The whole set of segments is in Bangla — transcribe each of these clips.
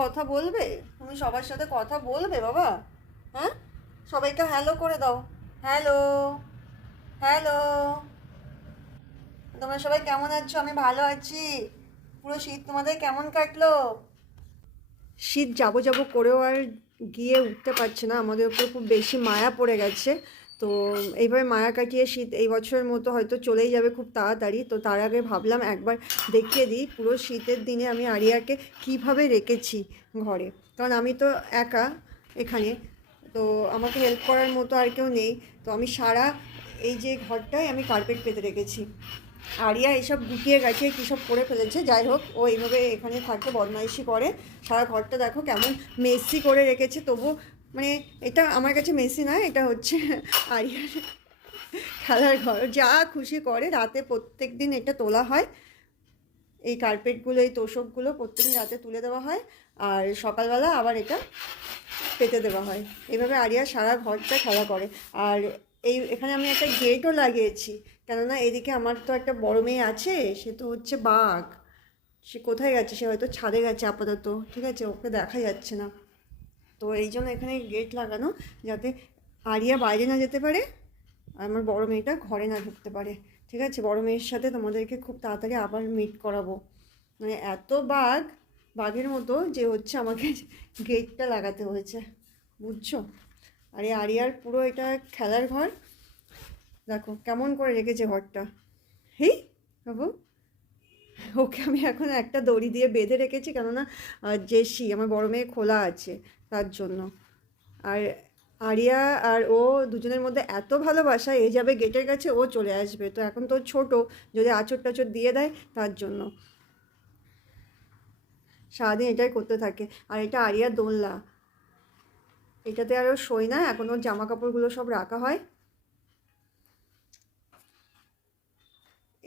কথা বলবে? তুমি সবার সাথে কথা বলবে, বাবা? হ্যাঁ? সবাইকে হ্যালো করে দাও। হ্যালো হ্যালো তোমরা সবাই কেমন আছো? আমি ভালো আছি। পুরো শীত তোমাদের কেমন কাটলো? শীত যাব যাব করেও আর গিয়ে উঠতে পারছে না। আমাদের উপর খুব বেশি মায়া পড়ে গেছে। তো এইভাবে মায়া কাটিয়ে শীত, এই বছরের মতো হয়তো চলেই যাবে খুব তাড়াতাড়ি। তো তার আগে ভাবলাম একবার দেখিয়ে দিই পুরো শীতের দিনে আমি আরিয়াকে কীভাবে রেখেছি ঘরে। কারণ আমি তো একা এখানে, তো আমাকে হেল্প করার মতো আর কেউ নেই। তো আমি সারা এই যে ঘরটায় আমি কার্পেট পেতে রেখেছি। আরিয়া এসব গুটিয়ে গাছিয়ে কী সব করে ফেলেছে, যাই হোক, ও এইভাবে এখানে থাকে, বদমাইশি করে। সারা ঘরটা দেখো কেমন মেসি করে রেখেছে তবু মানে এটা আমার কাছে মেসি না, এটা হচ্ছে আরিয়ার খেলার ঘর। যা খুশি করে রাতে প্রত্যেক দিন এটা তোলা হয়। এই কার্পেটগুলো এই তোষকগুলো প্রত্যেকদিন রাতে তুলে দেওয়া হয় আর সকালবেলা আবার এটা পেতে দেওয়া হয়। এইভাবে আরিয়া সারা ঘরটা খেলা করে। আর এই, এখানে আমি একটা গেটও লাগিয়েছি। কেননা এদিকে আমার তো একটা বড় মেয়ে আছে, সে তো হচ্ছে বাঘ। সে কোথায় গেছে? সে হয়তো ছাদে গেছে আপাতত। ঠিক আছে, ওকে দেখা যাচ্ছে না। তো এই জন্য এখানে গেট লাগানো যাতে আরিয়া বাইরে না যেতে পারে আর আমার বড় মেয়েটা ঘরে না ঢুকতে পারে। ঠিক আছে? বড় মেয়ের সাথে তোমাদেরকে খুব তাড়াতাড়ি আবার মিট করাবো। মানে এত বাঘ, বাঘের মতো যে হচ্ছে আমাকে গেটটা লাগাতে হয়েছে। বুঝছ? আর আরিয়ার পুরো এটা খেলার ঘর। দেখো, কেমন করে রেখেছে ঘরটা। হেই, বাবু। ওকে আমি এখন একটা দড়ি দিয়ে বেঁধে রেখেছি, কেননা জেসি, আমার বড় মেয়ে খোলা আছে তার জন্য। আর আরিয়া আর ও দুজনের মধ্যে এত ভালোবাসা, এ যাবে গেটের কাছে, ও চলে আসবে। তো এখন তো ছোট, যদি আচর টাচর দিয়ে দেয় তার জন্য। সারাদিন এটাই করতে থাকে। আর এটা আরিয়া দোলনা। এটাতে আরও সই না, এখন ওর জামা কাপড়গুলো সব রাখা হয়।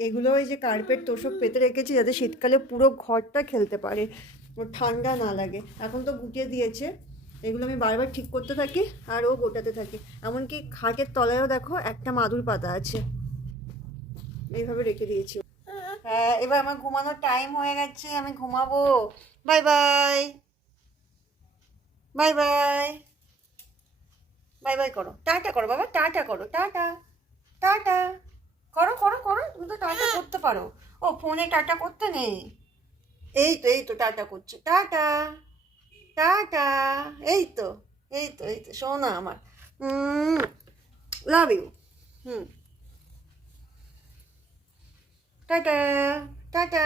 এগুলো ওই যে কার্পেট তোষক পেতে রেখেছি যাতে শীতকালে পুরো ঘরটা খেলতে পারে। ওর ঠান্ডা না লাগে। এখন তো গুটিয়ে দিয়েছে। এগুলো আমি বারবার ঠিক করতে থাকি আর ও গোটাতে থাকি। এমনকি খাটের তলায়ও দেখো একটা মাদুর পাতা আছে। এইভাবে রেখে দিয়েছি। হ্যাঁ এবার আমার ঘুমানোর টাইম হয়ে গেছে, আমি ঘুমাবো। Bye bye bye bye bye bye করো। টাটা করো বাবা, টাটা করো। টাটা। টাটা করো করো করো তুমি তো টাটা করতে পারো। ও ফোনে টাটা করতে নেই। এই তো এই তো টাটা করছে। টাটা টাটা এই তো এই তো এই তো শোনা আমার। Love you hmm. Tata tata.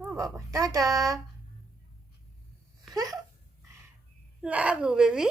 ও বাবা টাটা। Love you baby